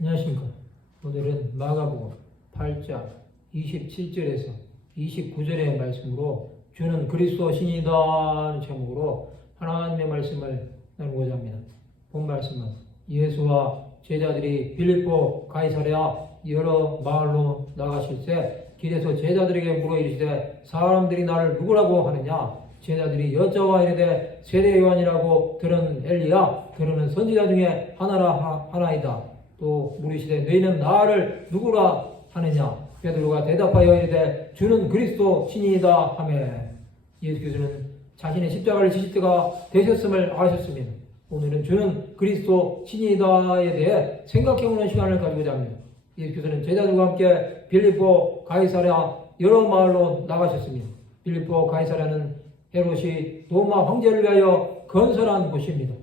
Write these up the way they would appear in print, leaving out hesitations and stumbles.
안녕하십니까. 오늘은 마가복음 8장 27절에서 29절의 말씀으로 주는 그리스도 신이다는 제목으로 하나님의 말씀을 나누고자 합니다. 본 말씀은 예수와 제자들이 빌립보 가이사랴 여러 마을로 나가실 때 길에서 제자들에게 물어 이르시되 사람들이 나를 누구라고 하느냐? 제자들이 여자와 이르되 세례 요한이라고 들은 엘리야 들으는 선지자 중에 하나이다. 또 물으시되 너희는 나를 누구라 하느냐? 베드로가 대답하여 이르되 주는 그리스도 신이다 하매 예수께서는 자신의 십자가를 지실 때가 되셨음을 아셨습니다. 오늘은 주는 그리스도 신이다에 대해 생각해보는 시간을 가지고자 합니다. 예수께서는 제자들과 함께 빌립보 가이사랴 여러 마을로 나가셨습니다. 빌립보 가이사랴는 헤롯이 로마 황제를 위하여 건설한 곳입니다.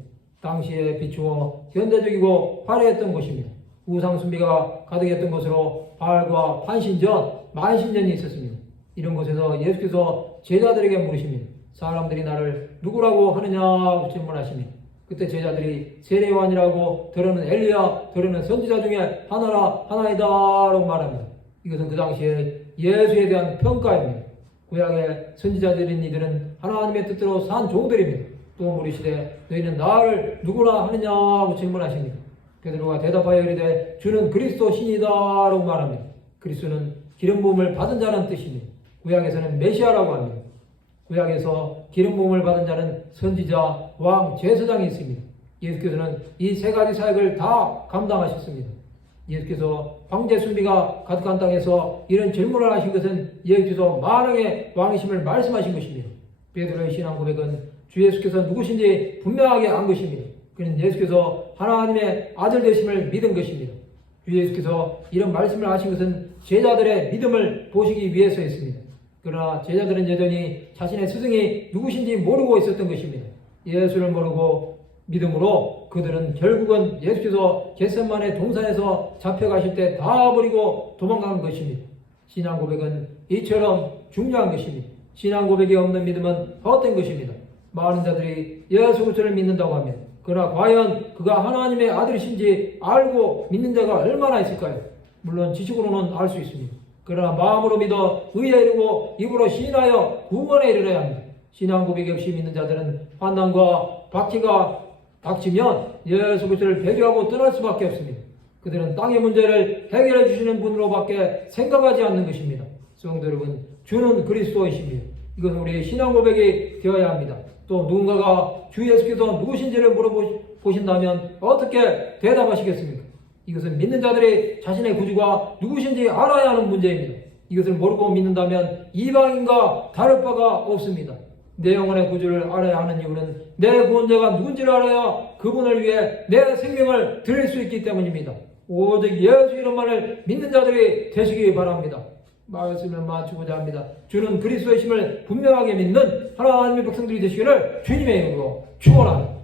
당시에 비추어 현대적이고 화려했던 곳입니다. 우상숭배가 가득했던 곳으로 바알과 판신전, 만신전이 있었습니다. 이런 곳에서 예수께서 제자들에게 물으십니다. 사람들이 나를 누구라고 하느냐고 질문하십니다. 그때 제자들이 세례 요한이라고 들으는 엘리야, 들으는 선지자 중에 하나이다라고 말합니다. 이것은 그 당시에 예수에 대한 평가입니다. 구약의 선지자들인 이들은 하나님의 뜻대로 산 종들입니다. 또 물으시되 너희는 나를 누구라 하느냐고 질문하십니다. 베드로가 대답하여 이르되 주는 그리스도 신이다라고 말합니다. 그리스도는 기름 부음을 받은 자라는 뜻입니다. 구약에서는 메시아라고 합니다. 구약에서 기름 부음을 받은 자는 선지자, 왕, 제사장이 있습니다. 예수께서는 이 세 가지 사역을 다 감당하셨습니다. 예수께서 황제 숭배가 가득한 땅에서 이런 질문을 하신 것은 예수께서 만왕의 왕이심을 말씀하신 것입니다. 베드로의 신앙 고백은 주 예수께서 누구신지 분명하게 안 것입니다. 그는 예수께서 하나님의 아들 되심을 믿은 것입니다. 주 예수께서 이런 말씀을 하신 것은 제자들의 믿음을 보시기 위해서였습니다. 그러나 제자들은 여전히 자신의 스승이 누구신지 모르고 있었던 것입니다. 예수를 모르고 믿음으로 그들은 결국은 예수께서 겟세마네 동산에서 잡혀가실 때 다 버리고 도망간 것입니다. 신앙 고백은 이처럼 중요한 것입니다. 신앙 고백이 없는 믿음은 헛된 것입니다. 많은 자들이 예수 그리스도를 믿는다고 합니다. 그러나 과연 그가 하나님의 아들이신지 알고 믿는 자가 얼마나 있을까요? 물론 지식으로는 알 수 있습니다. 그러나 마음으로 믿어 의에 이르고 입으로 시인하여 구원에 이르러야 합니다. 신앙 고백이 없이 믿는 자들은 환난과 박해가 닥치면 예수 그리스도를 배교하고 떠날 수밖에 없습니다. 그들은 땅의 문제를 해결해 주시는 분으로밖에 생각하지 않는 것입니다. 성도 여러분, 주는 그리스도이십니다. 이것은 우리의 신앙 고백이 되어야 합니다. 또 누군가가 주 예수께서 누구신지를 물어보신다면 어떻게 대답하시겠습니까? 이것은 믿는 자들이 자신의 구주가 누구신지 알아야 하는 문제입니다. 이것을 모르고 믿는다면 이방인과 다를 바가 없습니다. 내 영혼의 구주를 알아야 하는 이유는 내 구원자가 누군지를 알아야 그분을 위해 내 생명을 드릴 수 있기 때문입니다. 오직 예수 이름만을 믿는 자들이 되시기 바랍니다. 말씀을 마치고자 합니다. 주는 그리스도의 심을 분명하게 믿는 하나님의 백성들이 되시기를 주님의 이름으로 축원합니다.